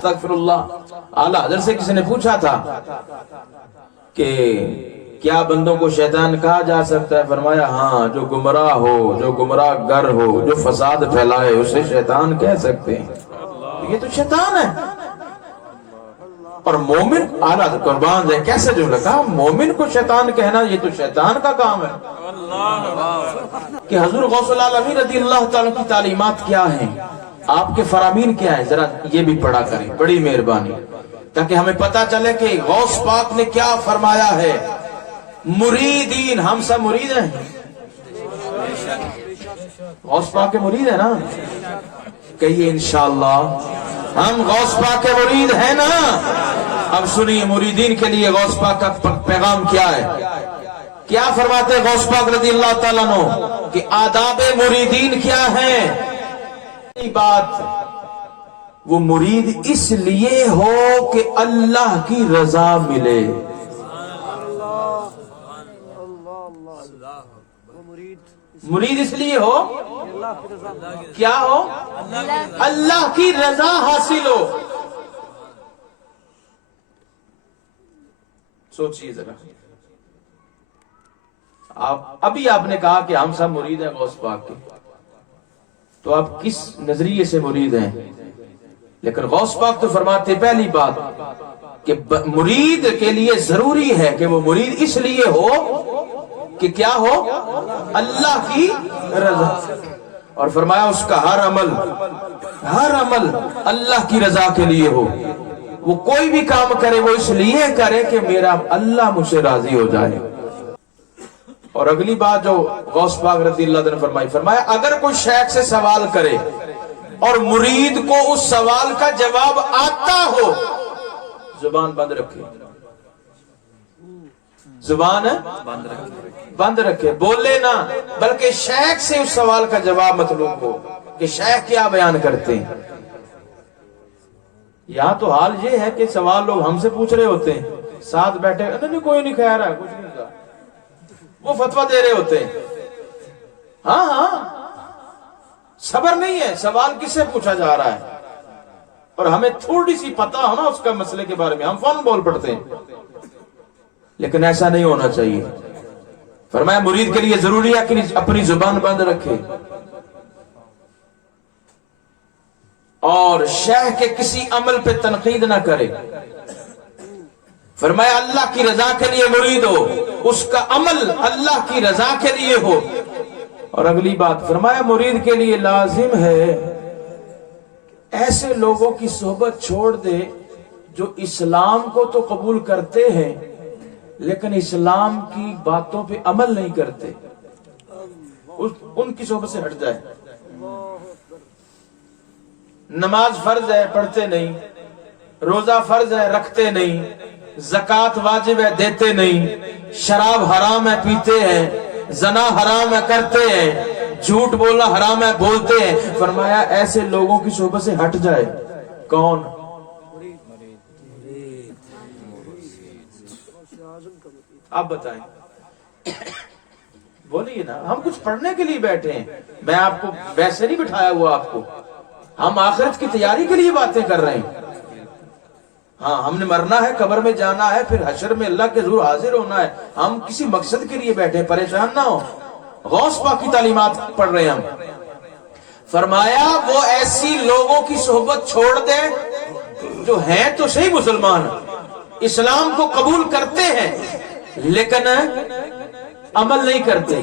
استغفراللہ۔ اعلیٰ حضرت سے کسی نے پوچھا تھا کہ کیا بندوں کو شیطان کہا جا سکتا ہے؟ فرمایا ہاں، جو گمراہ ہو، جو گمراہ گر ہو، جو فساد پھیلائے، اسے شیطان کہہ سکتے ہیں۔ یہ تو شیطان ہے۔ اور مومن، اعلیٰ قربان ہے، کیسے جو لگا مومن کو شیطان کہنا، یہ تو شیطان کا کام ہے۔ کہ حضور غوث العالمین رضی اللہ تعالیٰ کی تعلیمات کیا ہیں، آپ کے فرامین کیا ہیں، ذرا یہ بھی پڑھا کریں، بڑی مہربانی، تاکہ ہمیں پتہ چلے کہ غوث پاک نے کیا فرمایا ہے۔ مریدین، ہم سب مرید ہیں، غوث پاک کے مرید ہیں نا؟ کہیے انشاءاللہ ہم غوث پاک کے مرید ہیں نا؟ اب سنیے مریدین کے لیے غوث پاک کا پیغام کیا ہے، کیا فرماتے غوث پاک رضی اللہ تعالیٰ عنہ کہ آداب مریدین کیا ہیں؟ بات، وہ مرید اس لیے ہو کہ اللہ کی رضا ملے۔ مرید اس لیے ہو، کیا ہو؟ اللہ کی رضا حاصل ہو۔ سوچئے ذرا، ابھی آپ نے کہا کہ ہم سب مرید ہیں غوث پاک کے، تو آپ کس نظریے سے مرید ہیں؟ لیکن غوث پاک تو فرماتے پہلی بات کہ مرید کے لیے ضروری ہے کہ وہ مرید اس لیے ہو کہ کیا ہو؟ اللہ کی رضا، اور فرمایا اس کا ہر عمل اللہ کی رضا کے لیے ہو۔ وہ کوئی بھی کام کرے وہ اس لیے کرے کہ میرا اللہ مجھ سے راضی ہو جائے۔ اور اگلی بات جو غوث پاک رضی اللہ عنہ نے فرمایا اگر کوئی شیخ سے سوال کرے اور مرید کو اس سوال کا جواب آتا ہو، زبان بند رکھے، زبان بند رکھے، بولے نہ، بلکہ شیخ سے اس سوال کا جواب مطلوب ہو کہ شیخ کیا بیان کرتے ہیں۔ یہاں تو حال یہ ہے کہ سوال لوگ ہم سے پوچھ رہے ہوتے ہیں، ساتھ بیٹھے نہیں کوئی نہیں خیر ہے، کچھ نہیں، وہ فتویٰ دے رہے ہوتے ہیں۔ ہاں صبر نہیں ہے، سوال کس سے پوچھا جا رہا ہے، اور ہمیں تھوڑی سی پتہ ہو نا اس کا مسئلے کے بارے میں، ہم فوراً بول پڑتے ہیں، لیکن ایسا نہیں ہونا چاہیے۔ فرمایا مرید کے لیے ضروری ہے کہ اپنی زبان بند رکھے اور شیخ کے کسی عمل پہ تنقید نہ کرے۔ فرمایا اللہ کی رضا کے لیے مرید ہو، اس کا عمل اللہ کی رضا کے لیے ہو۔ اور اگلی بات فرمایا مرید کے لیے لازم ہے ایسے لوگوں کی صحبت چھوڑ دے جو اسلام کو تو قبول کرتے ہیں لیکن اسلام کی باتوں پہ عمل نہیں کرتے، ان کی صحبت سے ہٹ جائے۔ نماز فرض ہے پڑھتے نہیں، روزہ فرض ہے رکھتے نہیں، زکوٰۃ واجب ہے دیتے نہیں، شراب حرام ہے پیتے ہیں، زنا حرام ہے کرتے ہیں، جھوٹ بولنا حرام ہے بولتے ہیں۔ فرمایا ایسے لوگوں کی صحبت سے ہٹ جائے۔ کون؟ آپ بتائیں، بولیے نا، ہم کچھ پڑھنے کے لیے بیٹھے ہیں، میں آپ کو ویسے نہیں بٹھایا ہوا، آپ کو ہم آخرت کی تیاری کے لیے باتیں کر رہے ہیں۔ ہاں ہم نے مرنا ہے، قبر میں جانا ہے، پھر حشر میں اللہ کے حضور حاضر ہونا ہے، ہم کسی مقصد کے لیے بیٹھے، پریشان نہ ہو، غوث پاک کی تعلیمات پڑھ رہے ہیں ہم۔ فرمایا وہ ایسی لوگوں کی صحبت چھوڑ دیں جو ہیں تو صحیح مسلمان، اسلام کو قبول کرتے ہیں لیکن عمل نہیں کرتے،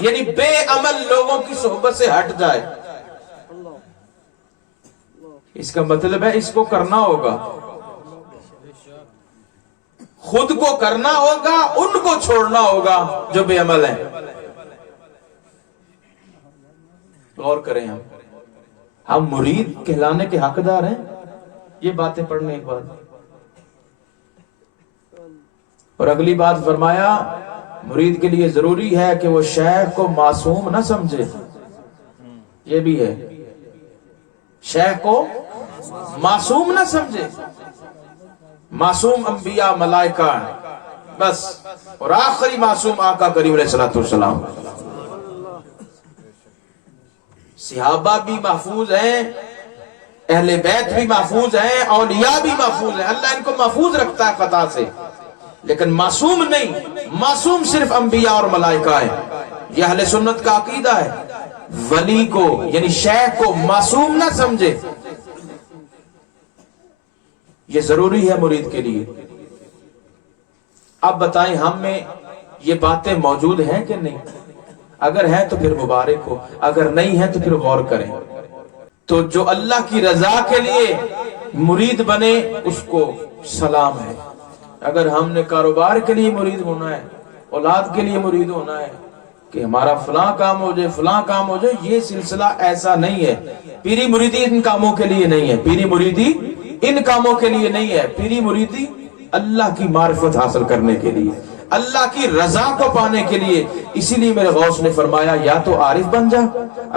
یعنی بے عمل لوگوں کی صحبت سے ہٹ جائے۔ اس کا مطلب ہے اس کو کرنا ہوگا، خود کو کرنا ہوگا، ان کو چھوڑنا ہوگا جو بے عمل ہیں۔ غور کریں، ہم مرید کہلانے کے حقدار ہیں یہ باتیں پڑھنے کے بعد۔ اور اگلی بات فرمایا مرید کے لیے ضروری ہے کہ وہ شیخ کو معصوم نہ سمجھے، یہ بھی ہے، شیخ کو معصوم نہ سمجھے۔ معصوم انبیاء ملائکہ بس، اور آخری معصوم آقا کریم علیہ السلام۔ صحابہ بھی محفوظ ہیں، اہل بیت بھی محفوظ ہیں، اولیاء بھی محفوظ ہیں، اللہ ان کو محفوظ رکھتا ہے خطا سے، لیکن معصوم نہیں، معصوم صرف انبیاء اور ملائکہ ہیں۔ یہ اہل سنت کا عقیدہ ہے، ولی کو یعنی شیخ کو معصوم نہ سمجھے، یہ ضروری ہے مرید کے لیے۔ اب بتائیں ہم میں یہ باتیں موجود ہیں کہ نہیں؟ اگر ہیں تو پھر مبارک ہو، اگر نہیں ہیں تو پھر غور کریں۔ تو جو اللہ کی رضا کے لیے مرید بنے اس کو سلام ہے۔ اگر ہم نے کاروبار کے لیے مرید ہونا ہے، اولاد کے لیے مرید ہونا ہے کہ ہمارا فلاں کام ہو جائے، فلاں کام ہو جائے، یہ سلسلہ ایسا نہیں ہے۔ پیری مریدی ان کاموں کے لیے نہیں ہے، پیری مریدی ان کاموں کے لیے نہیں ہے، پیری مریدی اللہ کی معرفت حاصل کرنے کے لیے، اللہ کی رضا کو پانے کے لیے۔ اسی لیے میرے غوث نے فرمایا یا تو عارف بن جا،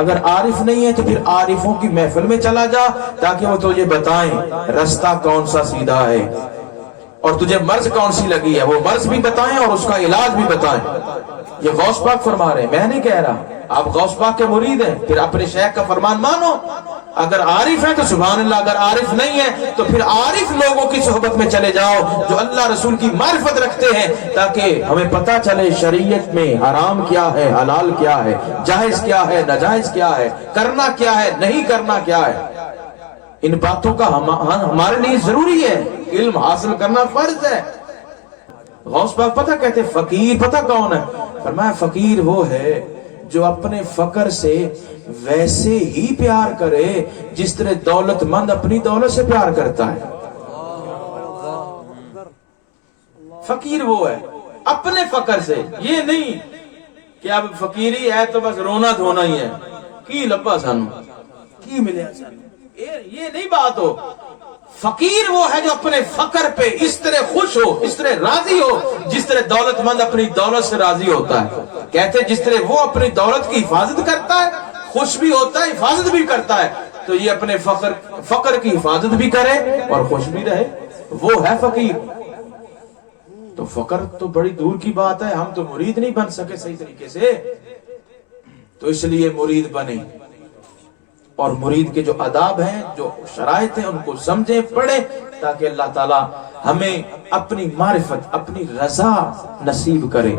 اگر عارف نہیں ہے تو پھر عارفوں کی محفل میں چلا جا تاکہ وہ تجھے بتائیں رستہ کون سا سیدھا ہے اور تجھے مرض کون سی لگی ہے، وہ مرض بھی بتائیں اور اس کا علاج بھی بتائیں۔ یہ غوث پاک فرما رہے ہیں، میں نہیں کہہ رہا۔ آپ غوث پاک کے مرید ہیں پھر اپنے شیخ کا فرمان مانو، اگر عارف ہے تو سبحان اللہ، اگر عارف نہیں ہے تو پھر عارف لوگوں کی صحبت میں چلے جاؤ جو اللہ رسول کی معرفت رکھتے ہیں، تاکہ ہمیں پتہ چلے شریعت میں حرام کیا ہے، حلال کیا ہے، جائز کیا ہے، ناجائز کیا ہے، کرنا کیا ہے، نہیں کرنا کیا ہے۔ ان باتوں کا ہمارے لیے ضروری ہے، علم حاصل کرنا فرض ہے۔ غوث پاک پتہ کہتے فقیر پتہ کون ہے؟ فرمایا فقیر وہ ہے جو اپنے فقر سے ویسے ہی پیار کرے جس طرح دولت مند اپنی دولت سے پیار کرتا ہے۔ فقیر وہ ہے اپنے فقر سے، یہ نہیں کہ اب فقیری ہے تو بس رونا دھونا ہی ہے، کی لبا سانو کی ملے سانو، یہ نہیں بات ہو۔ فقیر وہ ہے جو اپنے فقر پہ اس طرح خوش ہو، اس طرح راضی ہو جس طرح دولت مند اپنی دولت سے راضی ہوتا ہے۔ کہتے جس طرح وہ اپنی دولت کی حفاظت کرتا ہے، خوش بھی ہوتا ہے، حفاظت بھی کرتا ہے، تو یہ اپنے فقر کی حفاظت بھی کرے اور خوش بھی رہے، وہ ہے فقیر۔ تو فقر تو بڑی دور کی بات ہے، ہم تو مرید نہیں بن سکے صحیح طریقے سے، تو اس لیے مرید بنے اور مرید کے جو آداب ہیں، جو شرائط ہیں، ان کو سمجھیں، پڑھیں، تاکہ اللہ تعالی ہمیں اپنی معرفت، اپنی رضا نصیب کرے۔